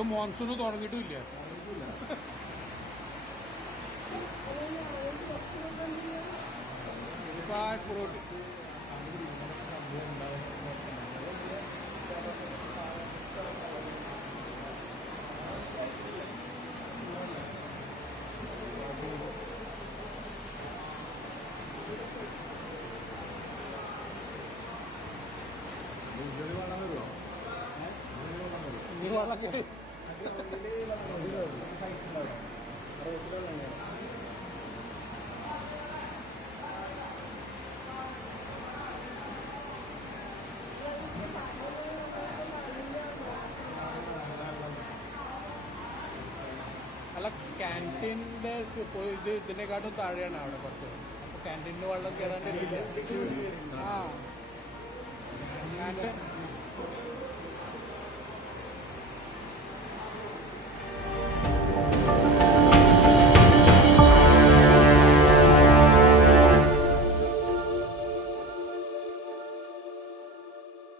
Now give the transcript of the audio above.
ഇത് മോൺസൂൺ തുടങ്ങിയിട്ടില്ല? വെള്ളം കയറി അല്ല ക്യാന്റീന്റെ ഇത് ഇതിനെക്കാട്ടും താഴെയാണ് അവിടെ കുറച്ച്. അപ്പൊ ക്യാന്റീനിൽ വെള്ളം കയറാണ്ടിരിക്കില്ല ആ. ക്യാന്റീൻ